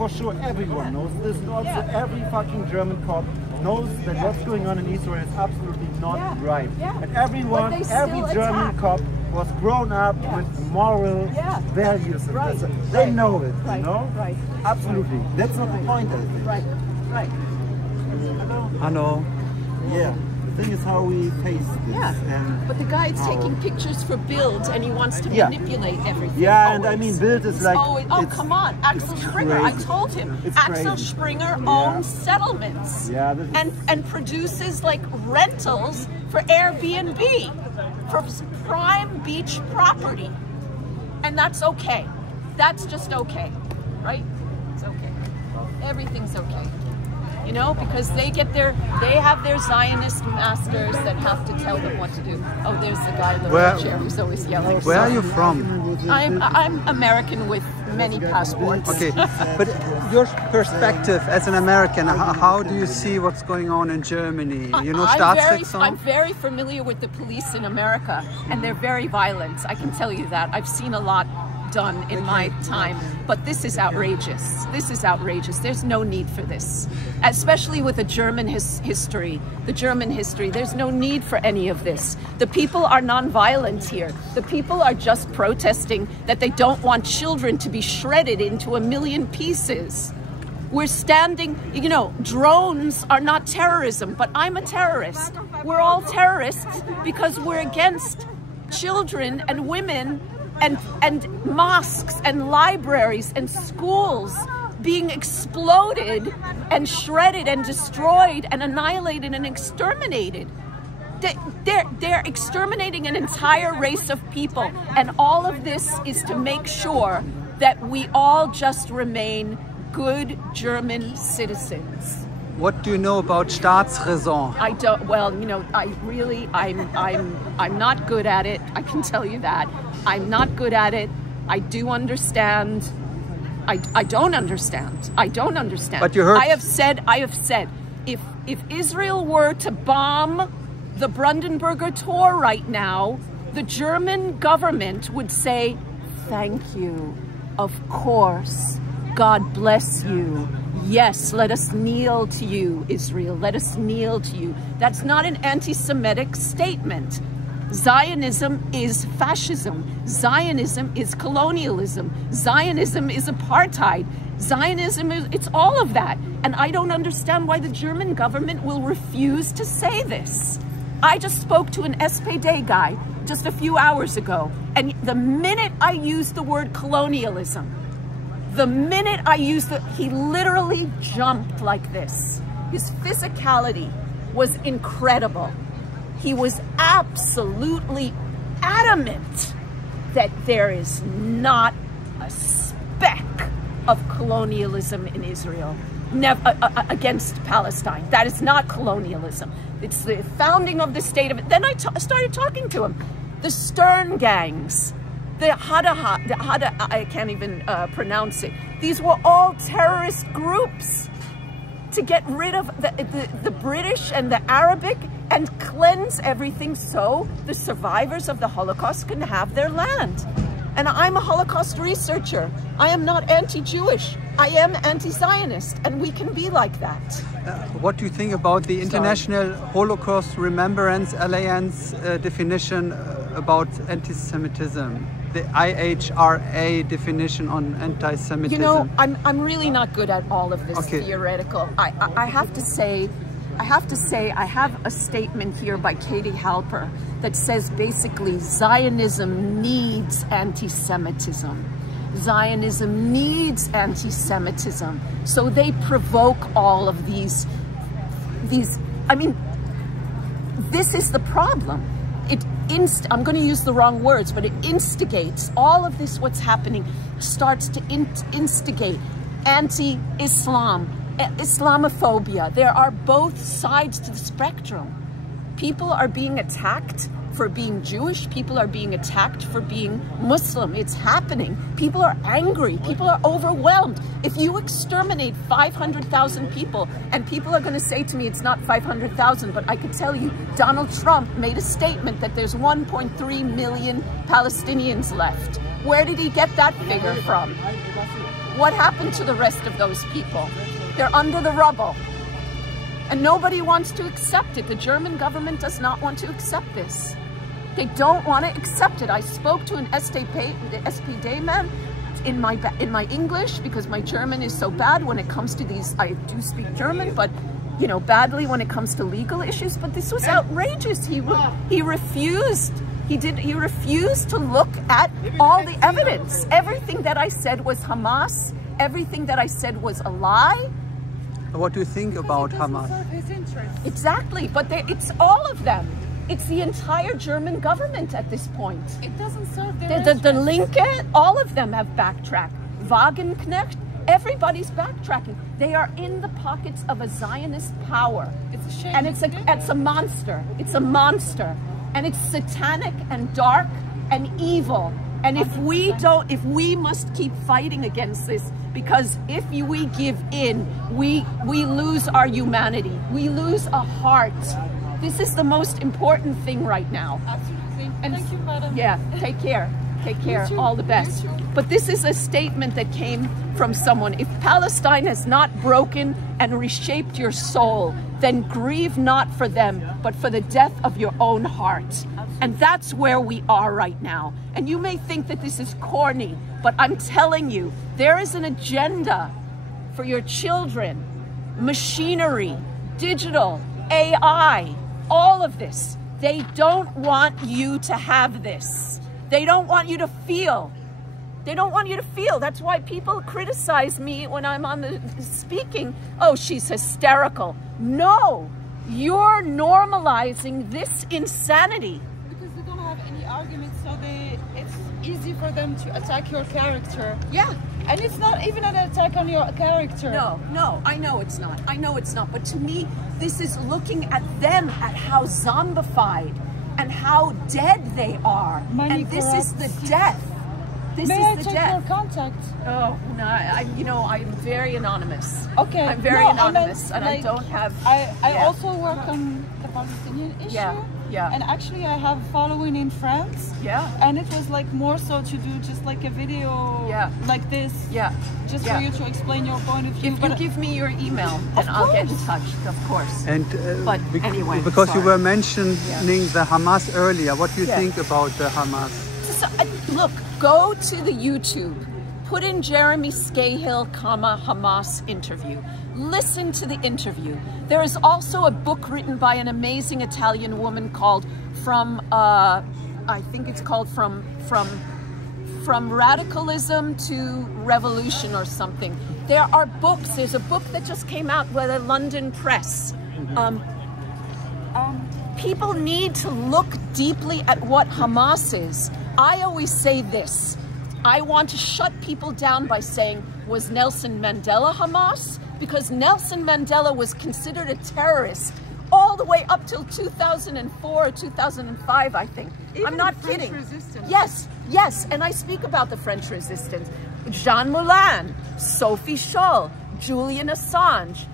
for sure everyone knows this, and also every fucking German cop knows that what's going on in Israel is absolutely not right. And everyone, every German cop was grown up with moral values. And they know it, you know? Absolutely. That's not the point, I think. Hello. Yeah. The thing is how we face this. And but the guy's taking pictures for Bild and he wants to manipulate everything. And I mean, Bild is like... come on, Axel Springer, I told him. Axel Springer owns settlements and produces like rentals for Airbnb, for prime beach property. And that's okay. That's just okay, right? It's okay. Everything's okay. You know, because they have their Zionist masters that have to tell them what to do. Oh, there's the guy in the wheelchair who's always yelling. Where are you from? I'm American with many passports. Okay, but your perspective as an American, how do you see what's going on in Germany? You know, I'm very familiar with the police in America, and they're very violent. I can tell you that. I've seen a lot done in my time, but this is outrageous. This is outrageous. There's no need for this, especially with a German history. The German history, there's no need for any of this. The people are non-violent here. The people are just protesting that they don't want children to be shredded into a million pieces. We're standing, you know, drones are not terrorism, but I'm a terrorist. We're all terrorists because we're against children and women and mosques and libraries and schools being exploded and shredded and destroyed and annihilated and exterminated. They're exterminating an entire race of people, and all of this is to make sure that we all just remain good German citizens. What do you know about Staatsräson? I don't. Well, you know, I'm not good at it. I can tell you that. I'm not good at it. I do understand. I don't understand. I don't understand. But you heard. I have said. If Israel were to bomb the Brandenburger Tor right now, the German government would say, "Thank you. Of course. God bless you. Yes, let us kneel to you, Israel. Let us kneel to you." That's not an anti-Semitic statement. Zionism is fascism. Zionism is colonialism. Zionism is apartheid. Zionism is, it's all of that. And I don't understand why the German government will refuse to say this. I just spoke to an SPD guy just a few hours ago, and the minute I used the word colonialism, the minute I used it, he literally jumped like this. His physicality was incredible. He was absolutely adamant that there is not a speck of colonialism in Israel against Palestine. That is not colonialism. It's the founding of the state of it. Then I started talking to him. The Stern gangs, the Hada, I can't even pronounce it. These were all terrorist groups to get rid of the British and the Arabic and cleanse everything so the survivors of the Holocaust can have their land. And I'm a Holocaust researcher. I am not anti-Jewish. I am anti-Zionist, and we can be like that. What do you think about the International Holocaust Remembrance Alliance definition about anti-Semitism? The IHRA definition on anti-Semitism. You know, I'm really not good at all of this theoretical. I have to say, I have a statement here by Katie Halper that says basically Zionism needs anti-Semitism. Zionism needs anti-Semitism. So they provoke all of these, I mean, this is the problem. I'm going to use the wrong words, but it instigates all of this. What's happening starts to instigate anti-Islam, Islamophobia. There are both sides to the spectrum. People are being attacked for being Jewish. People are being attacked for being Muslim. It's happening. People are angry. People are overwhelmed. If you exterminate 500,000 people, and people are going to say to me, it's not 500,000, but I could tell you, Donald Trump made a statement that there's 1.3 million Palestinians left. Where did he get that figure from? What happened to the rest of those people? They're under the rubble. And nobody wants to accept it. The German government does not want to accept this. They don't want to accept it. I spoke to an SPD man in my English, because my German is so bad when it comes to these. I do speak German, but you know, badly when it comes to legal issues. But this was outrageous. He refused. He refused to look at all the evidence. Everything that I said was Hamas. Everything that I said was a lie. What do you think about Hamas? Exactly, but it's all of them. It's the entire German government at this point. It doesn't serve their The Linke, all of them have backtracked. Wagenknecht, everybody's backtracking. They are in the pockets of a Zionist power. It's a shame. And it's a monster. It's a monster. And it's satanic and dark and evil. And if we must keep fighting against this, because if we give in, we lose our humanity. We lose a heart. This is the most important thing right now. Absolutely. And thank you, madam. Yeah, take care. Take care. You too. All the best. You too. But this is a statement that came from someone. If Palestine has not broken and reshaped your soul, then grieve not for them, but for the death of your own heart. And that's where we are right now. And you may think that this is corny, but I'm telling you, there is an agenda for your children, machinery, digital, AI, all of this. They don't want you to have this. They don't want you to feel. They don't want you to feel. That's why people criticize me when I'm on the speaking. Oh, she's hysterical. No, you're normalizing this insanity. Because they don't have any arguments, so it's easy for them to attack your character. Yeah. And it's not even an attack on your character. No, I know it's not. I know it's not. But to me, this is looking at them, at how zombified and how dead they are. Money and this corrupts. is the death. This May is I the check death. your contact? Oh, no, I'm very anonymous. Okay. I'm very anonymous, and like, I don't have... I also work on the Palestinian issue. Yeah. And actually I have following in France. Yeah. And it was like more so to do just like a video like this. Yeah. Just for you to explain your point of view. If you give me your email, then I'll get in touch, of course. And but anyway, because you were mentioning the Hamas earlier, what do you think about the Hamas? So, look, go to the YouTube, put in Jeremy Scahill, Hamas interview. Listen to the interview. There is also a book written by an amazing Italian woman called I think it's called From Radicalism to Revolution or something. There are books. There's a book that just came out by the London Press. People need to look deeply at what Hamas is. I always say this. I want to shut people down by saying, was Nelson Mandela Hamas? Because Nelson Mandela was considered a terrorist all the way up till 2004 or 2005, I think. Even I'm not the French kidding. Resistance. Yes, and I speak about the French resistance. Jean Moulin, Sophie Scholl, Julian Assange,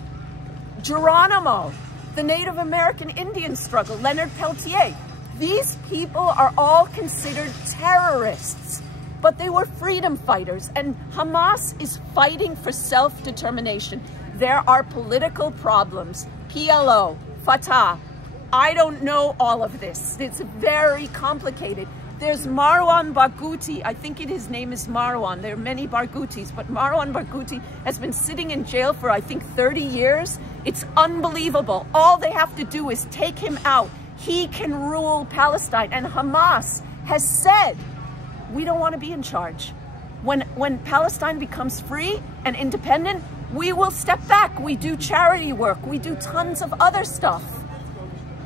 Geronimo, the Native American Indian struggle, Leonard Peltier. These people are all considered terrorists, but they were freedom fighters, and Hamas is fighting for self-determination. There are political problems. PLO, Fatah. I don't know all of this. It's very complicated. There's Marwan Barghouti. I think his name is Marwan. There are many Barghoutis, but Marwan Barghouti has been sitting in jail for, I think, 30 years. It's unbelievable. All they have to do is take him out. He can rule Palestine. And Hamas has said, we don't want to be in charge. When Palestine becomes free and independent, we will step back. We do charity work. We do tons of other stuff.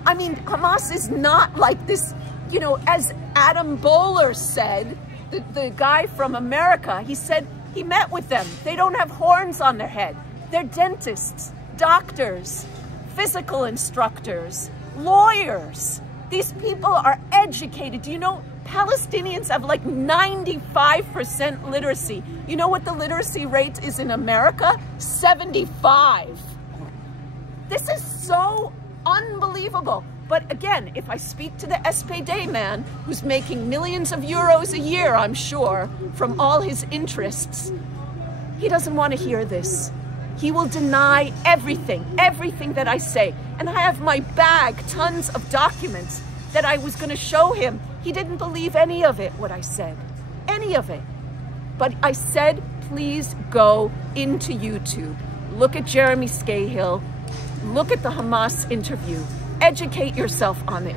I mean, Hamas is not like this, you know, as Adam Bowler said, the guy from America, he said he met with them. They don't have horns on their head. They're dentists, doctors, physical instructors, lawyers. These people are educated. Do you know, Palestinians have like 95% literacy. You know what the literacy rate is in America? 75. This is so unbelievable. But again, if I speak to the SPD man, who's making millions of euros a year, I'm sure, from all his interests, He doesn't want to hear this. He will deny everything that I say. And I have my bag, tons of documents that I was going to show him. He didn't believe any of it, what I said. Any of it. But I said, please go into YouTube. Look at Jeremy Scahill. Look at the Hamas interview. Educate yourself on it.